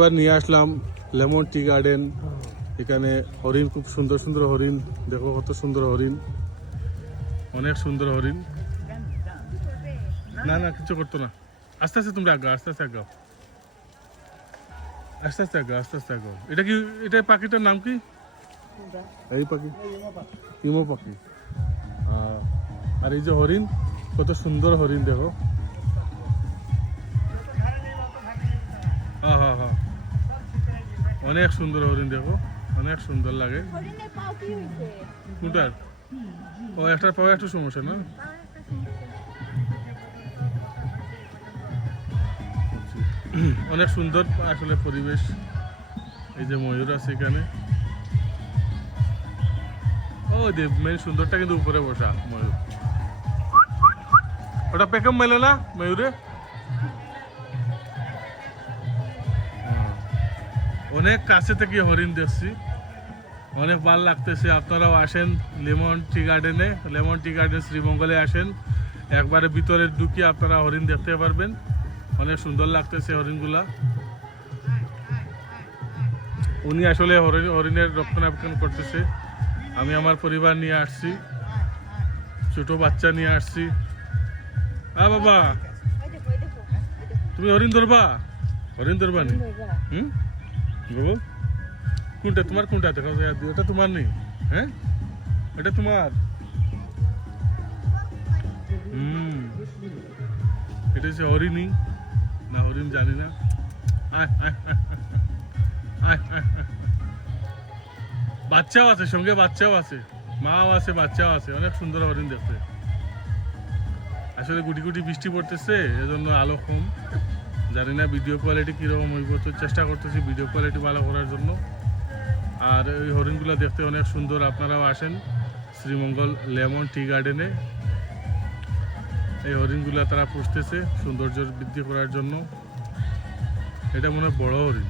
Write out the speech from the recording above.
এবার নিয়ে আসলাম lemon tea garden. এখানে হরিণ, খুব সুন্দর সুন্দর হরিণ। দেখো কত সুন্দর হরিণ, অনেক সুন্দর হরিণ। না না, কিছু করতো না। আস্তে আস্তে তোমরা আগাও, আস্তে আস্তে আগাও, আস্তে আস্তে আগাও, আস্তে আস্তে আগাও। এটা কি, এটা পাখিটার নাম কি? এই পাখি ইমো পাখি। আর এই যে হরিণ, কত সুন্দর হরিণ দেখো। হ্যাঁ হ্যাঁ হ্যাঁ, অনেক সুন্দর হরিণ দেখো, অনেক সুন্দর লাগে। কোনটার? ও, একটার পাওয়া একটু সমস্যা না। অনেক সুন্দর আসলে পরিবেশ। এই যে ময়ূর আছে এখানে। ও মেন সুন্দরটা কিন্তু উপরে বসা ময়ূর। ওটা পেকম মেলে না ময়ূরে। অনেক কাছে থেকে হরিণ দেখছি, অনেক ভালো লাগতেছে। আপনারাও আসেন লেমন টি গার্ডেনে, লেমন টি গার্ডেন শ্রীমঙ্গলে আসেন। একবারে ভিতরে ঢুকিয়ে আপনারা হরিণ দেখতে পারবেন। অনেক সুন্দর লাগতেছে হরিণগুলা। উনি আসলে হরিণের রক্ষণাবেক্ষণ করতেছে। আমি আমার পরিবার নিয়ে আসছি, ছোট বাচ্চা নিয়ে আসছি। বাবা, তুমি হরিণ ধরবা? হরিণ ধরবা নি? বাবু, কোনটা তোমার? কোনটা দেখো, এটা তোমার নেই? হ্যাঁ, এটা তোমার। এটা হচ্ছে হরিণই না, হরিণ জানি না। বাচ্চাও আছে সঙ্গে, বাচ্চাও আছে, মাও আছে, বাচ্চাও আছে। অনেক সুন্দর হরিণ দেখতে। আসলে গুটি গুটি বৃষ্টি পড়তেছে, এজন্য আলো কম। জানি না ভিডিও কোয়ালিটি কীরকম হইব, তো চেষ্টা করতেছি ভিডিও কোয়ালিটি ভালো করার জন্য। আর এই হরিণগুলো দেখতে অনেক সুন্দর। আপনারাও আসেন শ্রীমঙ্গল লেমন টি গার্ডেনে। এই হরিণগুলো তারা পুষতেছে সৌন্দর্য বৃদ্ধি করার জন্য। এটা মনে হয় বড় হরিণ।